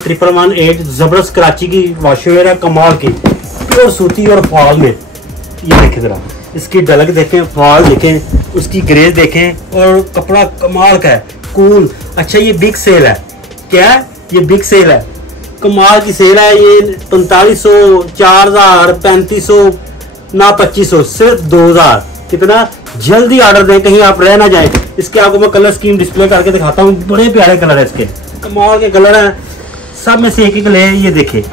1118 जबरदस्त कराची की वाशवेयर है, कमाल की प्योर सूती और फॉल में। ये देखें जरा, इसकी डलक देखें, फॉल देखें, उसकी ग्रेज देखें और कपड़ा कमाल का है, कूल। अच्छा ये बिग सेल है, क्या है ये? बिग सेल है, कमाल की सेल है। ये 4500, 4000, 3500 ना 2500, सिर्फ 2000। कितना जल्दी ऑर्डर दें, कहीं आप रह ना जाए। इसके आपको मैं कलर स्कीम डिस्प्ले करके दिखाता हूँ, बड़े प्यारे कलर है इसके, कमाल के कलर है। सब में से एक एक ले। ये देखिए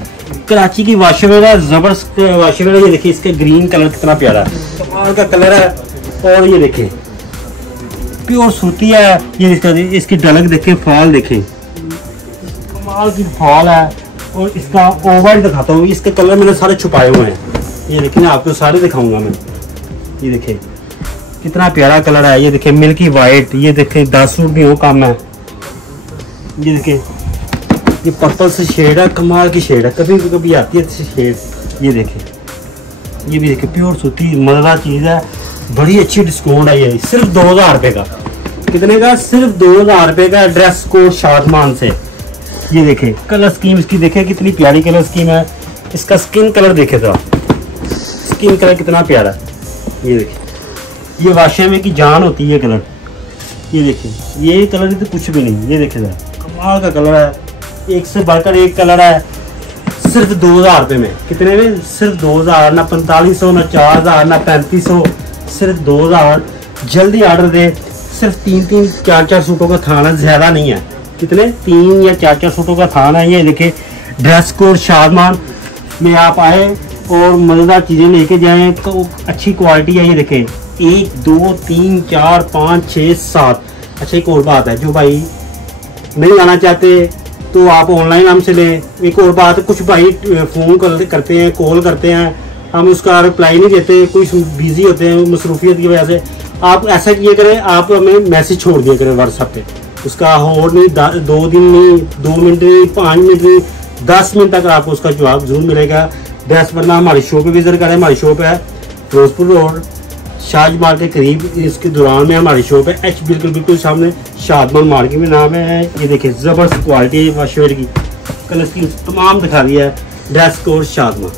कराची की वाशवेयर है, जबरदस्त वाशवेयर है। ये देखिए इसके ग्रीन कलर कितना प्यारा है, कमाल का कलर है। और ये देखिए प्योर सूती है। ये इसकी डलक देखें, फॉल देखें, कमाल की फॉल है। और इसका ओवर दिखाता हूँ, इसके कलर मैंने सारे छुपाए हुए हैं। ये देखिए आपको सारे दिखाऊंगा मैं। ये देखिए कितना प्यारा कलर है। ये देखिए मिल्की वाइट, ये देखिए 10 सूट भी हो काम है। ये देखिए ये पर्पल से शेड है, कमाल की शेड है, कभी कभी आती है शेड। ये देखिए ये भी देखिए प्योर सूती मजेदार चीज़ है, बड़ी अच्छी डिस्काउंट है। ये सिर्फ 2000 रुपये का। कितने का? सिर्फ 2000 रुपये का। ड्रेस कोड शादमान से। ये देखिए कलर स्कीम इसकी देखे, कितनी प्यारी कलर स्कीम है। इसका स्किन कलर देखे तो, स्किन कलर कितना प्यारा है। ये देखिए ये वाशे में की जान होती है कलर। ये देखिए ये कलर तो कुछ भी नहीं। ये देखिए कमाल का कलर है, एक से बढ़कर एक कलर है। सिर्फ 2000 रुपये में। कितने में? सिर्फ 2000। ना 4500, ना 4000, ना 3500, सिर्फ 2000। जल्दी ऑर्डर दे। सिर्फ 3-3, 4-4 सूटों का थान है, ज्यादा नहीं है। कितने? 3 या 4-4 सूटों का थान है। ये देखिए ड्रेस कोड शादमान में आप आए और मजेदार चीजें लेके जाएं तो अच्छी क्वालिटी है। ये देखें 1 2 3 4 5 6 7। अच्छा एक और बात है, जो भाई नहीं आना चाहते तो आप ऑनलाइन हमसे लें। एक और बात, कुछ भाई फ़ोन करते हैं, कॉल करते हैं, हम उसका रिप्लाई नहीं देते, कुछ बिजी होते हैं मसरूफियत की वजह से। आप ऐसा किया करें, आप हमें मैसेज छोड़ दिया करें व्हाट्सएप पे। उसका और नहीं 2 दिन नहीं, 2 मिनट नहीं, 5 मिनट नहीं, 10 मिनट तक आपको उसका जवाब जरूर मिलेगा। ड्रेस वरना हमारी शॉप पे विजिट करें। हमारी शॉप है फिरोजपुर रोड, शाज मार्केट के करीब, इसके दौरान में हमारी शॉप है। बिल्कुल सामने शादमान मार्केट में नाम है। ये देखिए ज़बरदस्त क्वालिटी है वाशवेयर की, कलर की तमाम दिखा रही है। Dress code Shadman.